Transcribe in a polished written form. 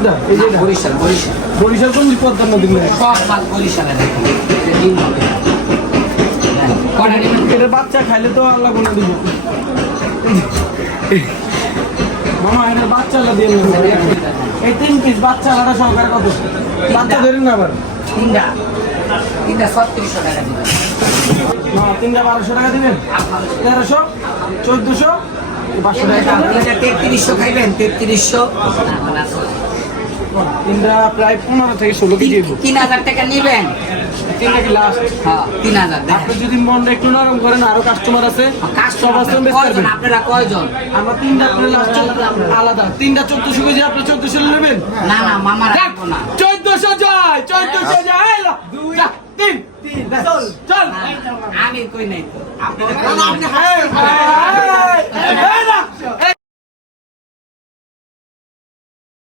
কোনটা? এই যে বরিশাল বরিশাল বরিশাল কোন পদ্মার নদী মিলে? সব মাল বরিশালে দেখেন ডিম হবে কটা নেবেন? এটা বাচ্চা খাইলে তো আল্লাহ বলে দিব। মামা এটা বাচ্চা আল্লাহ দিয়ে নেবেন। এই 3 পিস বাচ্চা আলাদা সহকারে কত? বাচ্চা ধরেন না আবার। তিনটা 3600 টাকা দিবেন। না 3টা 1200 টাকা দিবেন। 1300 1400 500 টাকা। 3300 খাইবেন 3300 তিনটা প্রায় 15 থেকে 16 কেজি হইব। 3000 টাকা নেবেন। তিনটা কি লাস্ট? হ্যাঁ 3000 দেখেন। আপনি যদি মনটা একটু নরম করেন আরো কাস্টমার আছে। কাস্টমার কয়জন? আপনারা কয়জন? আমরা 3টা করে লাস্ট আলাদা 3টা 1400 কেজি আপনি 1400 নেবেন? না না মামা রাখবো না। 1400 যায় 1400 যায়। 2 3 চল চল। আমি কই নাই তো। আপনি